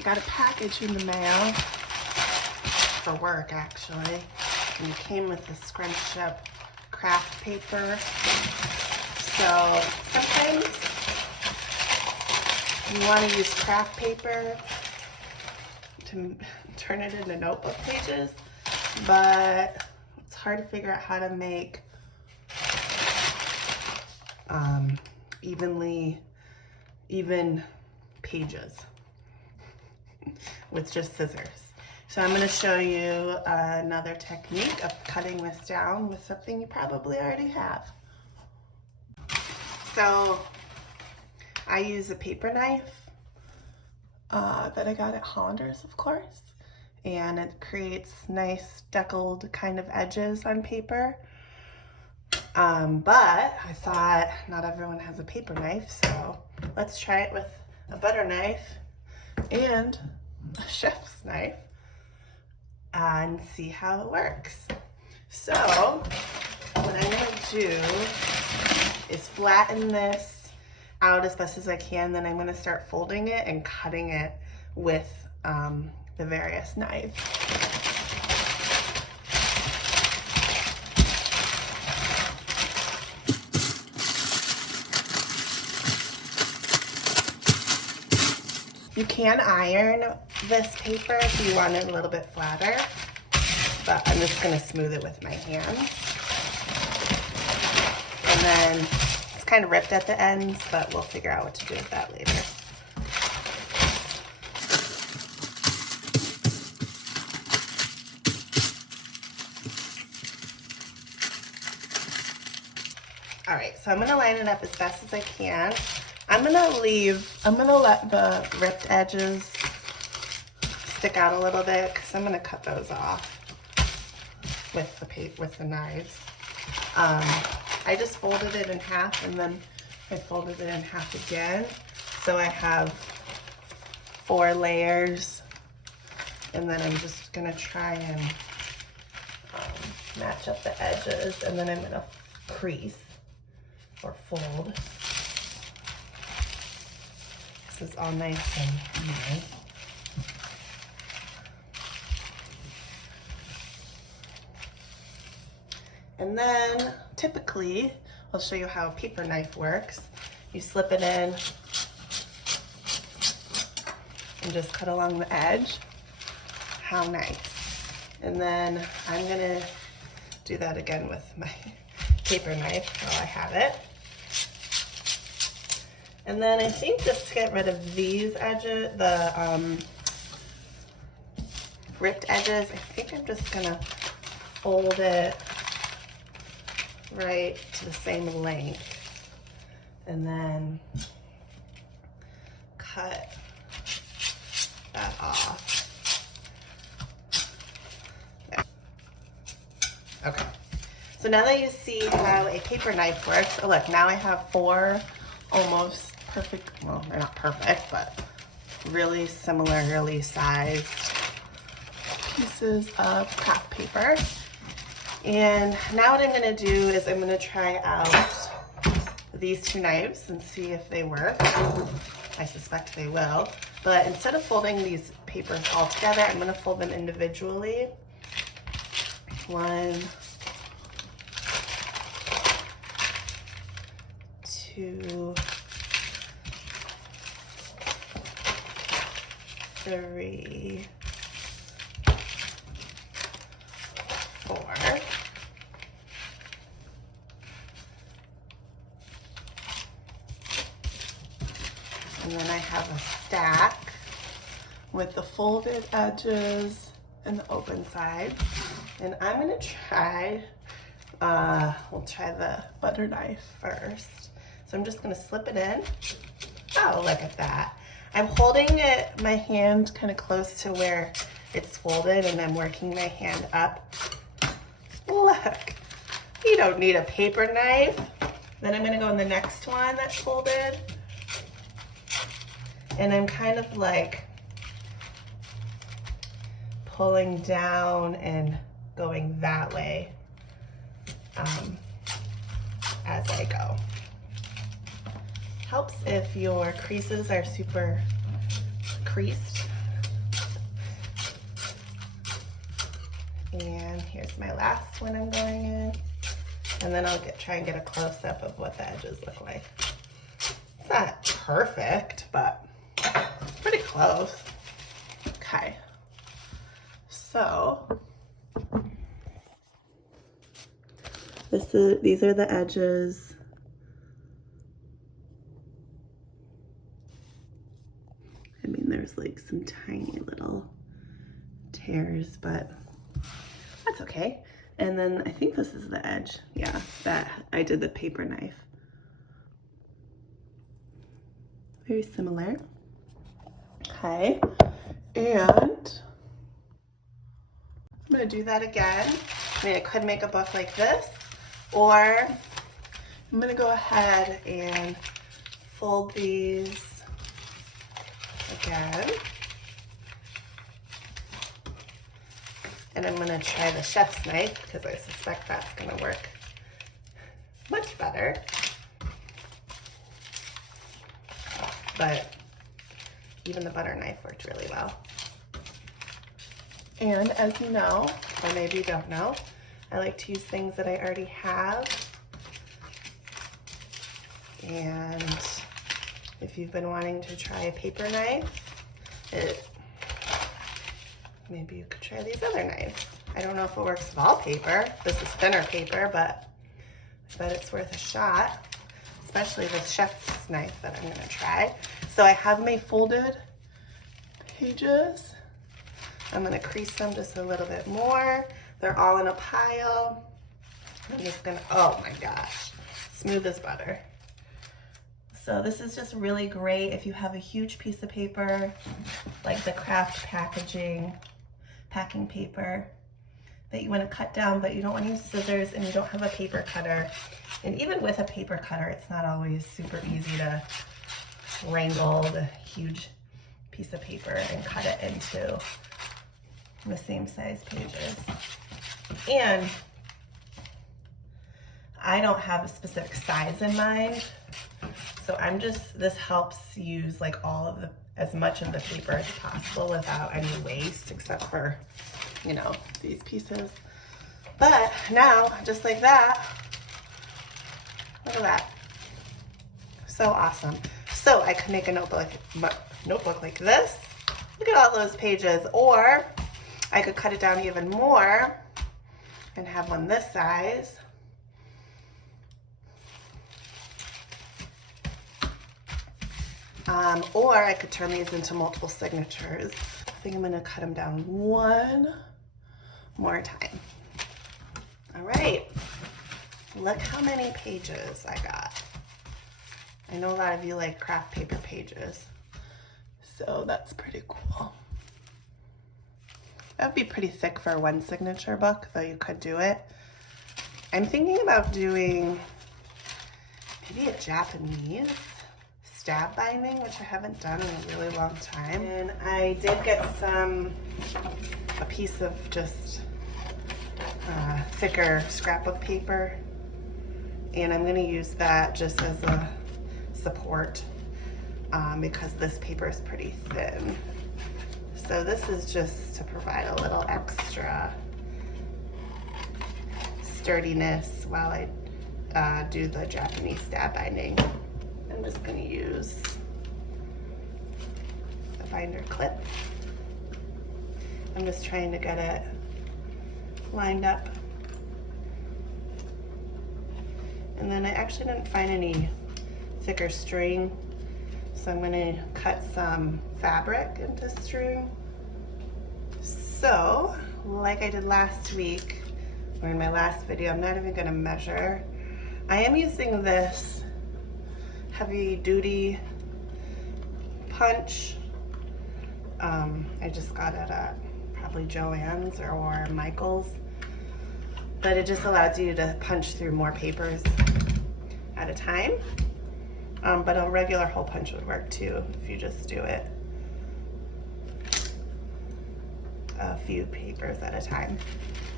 I got a package in the mail for work, actually, and it came with a scrunched up craft paper. So sometimes you want to use craft paper to turn it into notebook pages, but it's hard to figure out how to make even pages with just scissors. So I'm going to show you another technique of cutting this down with something you probably already have. So I use a paper knife that I got at Hollander's, of course, and it creates nice deckled kind of edges on paper. But I thought not everyone has a paper knife, so let's try it with a butter knife and a chef's knife and see how it works. So what I'm going to do is flatten this out as best as I can, then I'm going to start folding it and cutting it with the various knives. You can iron this paper if you want it a little bit flatter, but I'm just going to smooth it with my hands. And then it's kind of ripped at the ends, but we'll figure out what to do with that later. All right, so I'm going to line it up as best as I can. I'm gonna let the ripped edges stick out a little bit because I'm gonna cut those off with the knives. I just folded it in half and then I folded it in half again. So I have 4 layers, and then I'm just gonna try and match up the edges, and then I'm gonna crease or fold. This is all nice and even. And then typically, I'll show you how a paper knife works. You slip it in and just cut along the edge. How nice. And then I'm gonna do that again with my paper knife while I have it. And then I think just to get rid of these edges, the ripped edges, I think I'm just gonna fold it right to the same length and then cut that off. There. Okay, so now that you see how a paper knife works, oh look, now I have 4 almost perfect, well, they're not perfect, but really similarly sized pieces of craft paper. And now what I'm gonna do is I'm gonna try out these 2 knives and see if they work. I suspect they will, but instead of folding these papers all together, I'm gonna fold them individually. 1, 2, 3, 4. And then I have a stack with the folded edges and the open sides. And I'm gonna try, we'll try the butter knife first. So I'm just gonna slip it in. Oh, look at that. I'm holding it, my hand kind of close to where it's folded, and I'm working my hand up. Look, you don't need a paper knife. Then I'm gonna go in the next one that's folded. And I'm kind of like pulling down and going that way as I go. Helps if your creases are super creased. And here's my last one I'm going in. And then I'll try and get a close-up of what the edges look like. It's not perfect, but pretty close. Okay. So these are the edges. I mean, there's like some tiny little tears, but that's okay. And then I think this is the edge. Yeah, that I did the paper knife. Very similar. Okay, and I'm gonna do that again. I mean, I could make a book like this, or I'm gonna go ahead and fold these again. And I'm gonna try the chef's knife because I suspect that's gonna work much better. But even the butter knife worked really well. And as you know, or maybe you don't know, I like to use things that I already have. And if you've been wanting to try a paper knife, maybe you could try these other knives. I don't know if it works with all paper. This is thinner paper, but I bet it's worth a shot, especially this chef's knife that I'm gonna try. So I have my folded pages. I'm gonna crease them just a little bit more. They're all in a pile. I'm just gonna, oh my gosh, smooth as butter. So this is just really great if you have a huge piece of paper, like the craft packing paper that you want to cut down, but you don't want to use scissors and you don't have a paper cutter. And even with a paper cutter, it's not always super easy to wrangle the huge piece of paper and cut it into the same size pages. And I don't have a specific size in mind, so this helps use like as much of the paper as possible without any waste, except for, you know, these pieces. But now, just like that, look at that. So awesome. So I could make a notebook like this. Look at all those pages. Or I could cut it down even more and have one this size. Or I could turn these into multiple signatures. I think I'm gonna cut them down one more time. All right, look how many pages I got. I know a lot of you like craft paper pages, so that's pretty cool. That would be pretty thick for one signature book, though you could do it. I'm thinking about doing maybe a Japanese stab binding, which I haven't done in a really long time. And I did get a piece of just thicker scrapbook paper, and I'm gonna use that just as a support because this paper is pretty thin. So this is just to provide a little extra sturdiness while I do the Japanese stab binding. I'm just going to use the binder clip. I'm just trying to get it lined up. And then I actually didn't find any thicker string, so I'm going to cut some fabric into string. So, like I did last week, or in my last video, I'm not even going to measure. I am using this heavy duty punch. I just got it at probably Joann's or Michael's, but it just allows you to punch through more papers at a time. But a regular hole punch would work too if you just do it a few papers at a time.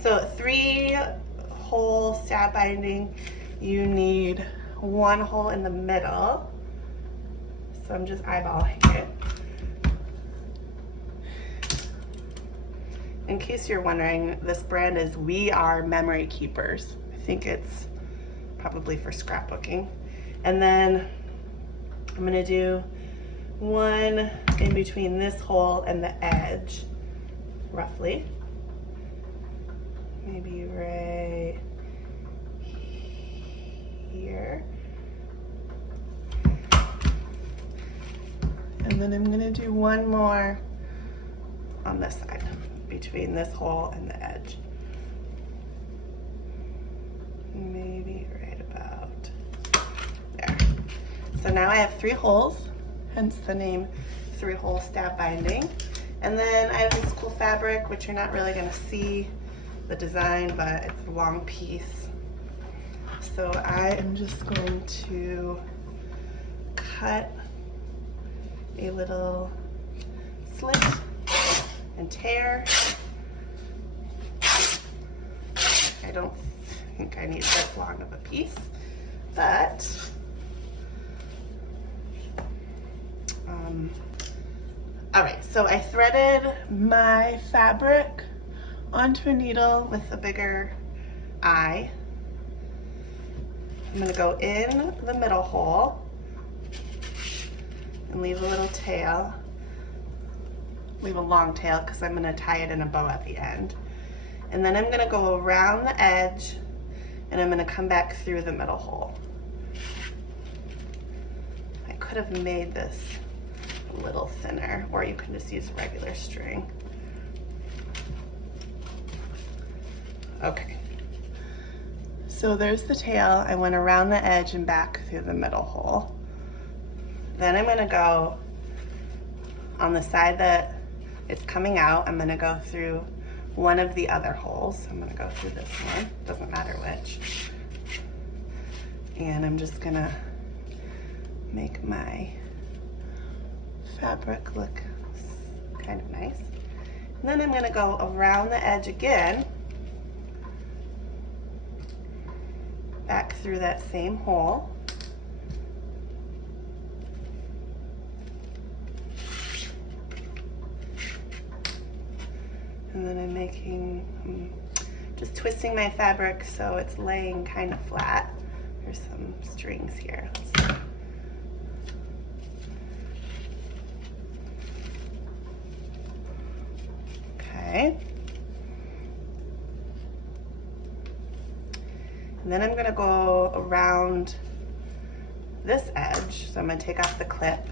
So 3-hole stab binding, you need 1 hole in the middle. So I'm just eyeballing it. in case you're wondering, this brand is We Are Memory Keepers. I think it's probably for scrapbooking. And then I'm gonna do one in between this hole and the edge, roughly. Maybe right here. And then I'm gonna do one more on this side, between this hole and the edge. Maybe right about there. So now I have 3 holes, hence the name 3-hole stab binding. And then I have this cool fabric, which you're not really gonna see the design, but it's a long piece. So I am just going to cut a little slit and tear. I don't think I need this long of a piece, but all right, so I threaded my fabric onto a needle with a bigger eye. I'm gonna go in the middle hole and leave a little tail. Leave a long tail because I'm gonna tie it in a bow at the end. And then I'm gonna go around the edge and I'm gonna come back through the middle hole. I could have made this a little thinner, or you can just use regular string. Okay. So there's the tail. I went around the edge and back through the middle hole. Then I'm gonna go on the side that it's coming out. I'm gonna go through one of the other holes. I'm gonna go through this one, doesn't matter which. And I'm just gonna make my fabric look kind of nice. And then I'm gonna go around the edge again, back through that same hole. And then I'm just twisting my fabric so it's laying kind of flat. There's some strings here. Let's see. Okay. And then I'm gonna go around this edge. So I'm gonna take off the clip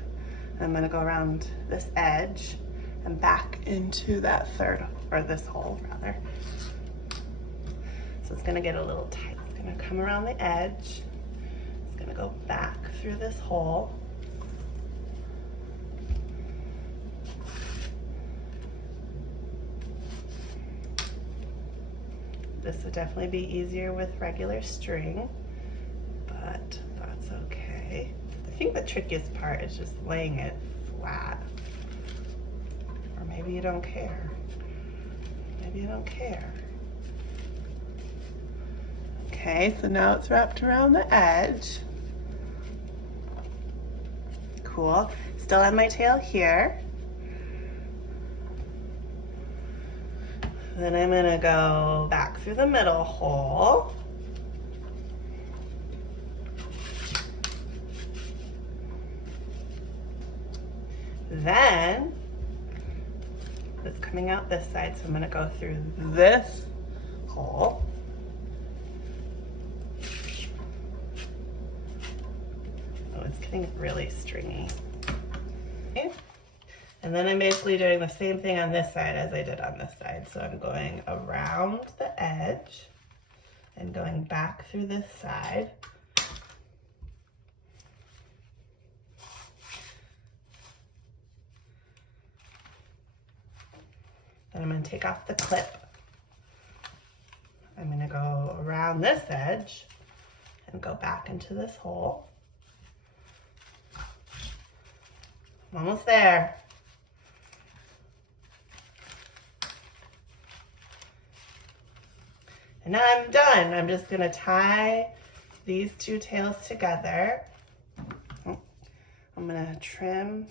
and I'm gonna go around this edge and back into that third, or this hole rather. So it's gonna get a little tight. It's gonna come around the edge. It's gonna go back through this hole. This would definitely be easier with regular string, but that's okay. I think the trickiest part is just laying it flat. Or maybe you don't care. Maybe you don't care. Okay, so now it's wrapped around the edge. Cool. Still have my tail here. Then I'm gonna go back through the middle hole. Then it's coming out this side, so I'm gonna go through this hole. Oh, it's getting really stringy. Okay. And then I'm basically doing the same thing on this side as I did on this side. So I'm going around the edge and going back through this side. Then I'm going to take off the clip. I'm going to go around this edge and go back into this hole. I'm almost there. And now I'm done. I'm just gonna tie these two tails together. Oh, I'm gonna trim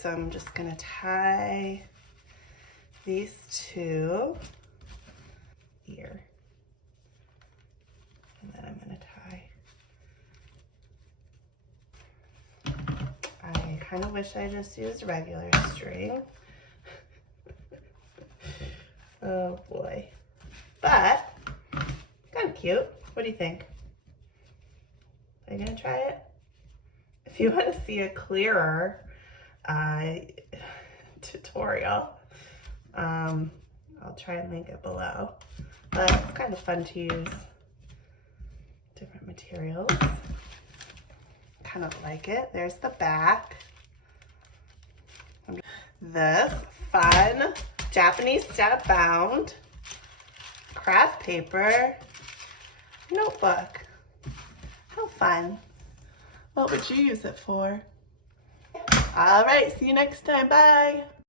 so I'm just gonna tie these two here. And then I'm gonna tie. I kind of wish I just used regular string. Oh boy. But, kind of cute. What do you think? Are you gonna try it? If you want to see a clearer tutorial, I'll try and link it below. But it's kind of fun to use different materials. Kind of like it. There's the back. This fun Japanese step bound craft paper notebook. How fun. What would you use it for? All right, see you next time. Bye.